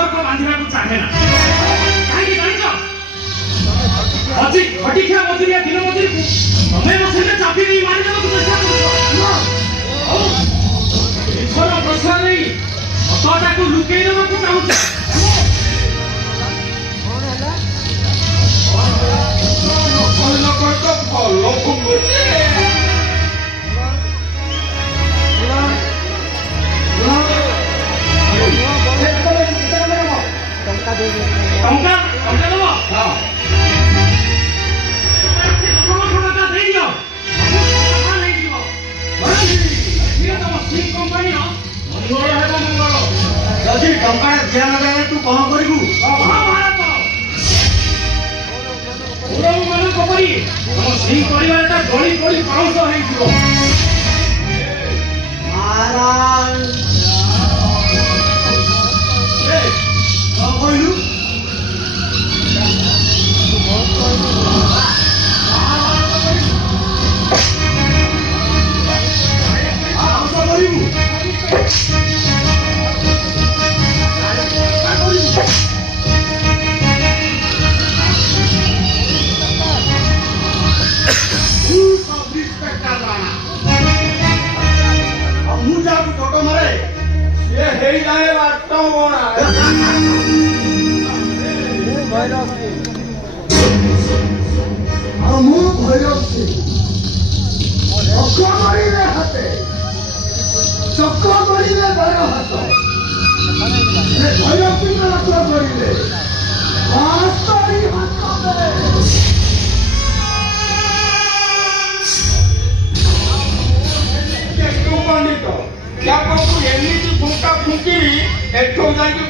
সম্পর্ক বাঁধিବାକୁ চাহে না କାହିଁକି ଜାଣିଛ ଖଟିଖିଆ ମଜୁରିଆ ଦିନ ମଜୁରୀକୁ ତମେ ବସେଇଲେ ଚାପି ଦେଇ ମାରିଦେବାକୁ ଚେଷ୍ଟା କରୁଛ ଏଥର ପଇସା ନେଇ ସତଟାକୁ ଲୁକେଇ ଦେବାକୁ ଚାହୁଁଛ ଭଲ ଫୁଙ୍କୁଛି ଟଙ୍କା ଦେବ ଯଦି ଟଙ୍କା ଦିଆ ନଦେଲେ ତୁ କଣ କରିବୁ? ମାନଙ୍କ ପରି ତମ ସେଇ ପରିବାରଟା ଗଳି ପଡ଼ି ପାଉଁଶ ହେଇଯିବ କଣ କହିଲୁ? ମୁଁ ଭୈରବ ସିଂ ଚକ ମାରିଲେ ହାତେ ଚକ ମାରିଲେ 12 ହାତ ଭୈରବ ସିଂ ରକ୍ତ କରିଲେ 5 ହାତ ପଣ୍ଡିତ ଯାକୁ ଏମିତି ଫୁଙ୍କା ଫୁଙ୍କିବି ଏଠୁ ଯାଇକି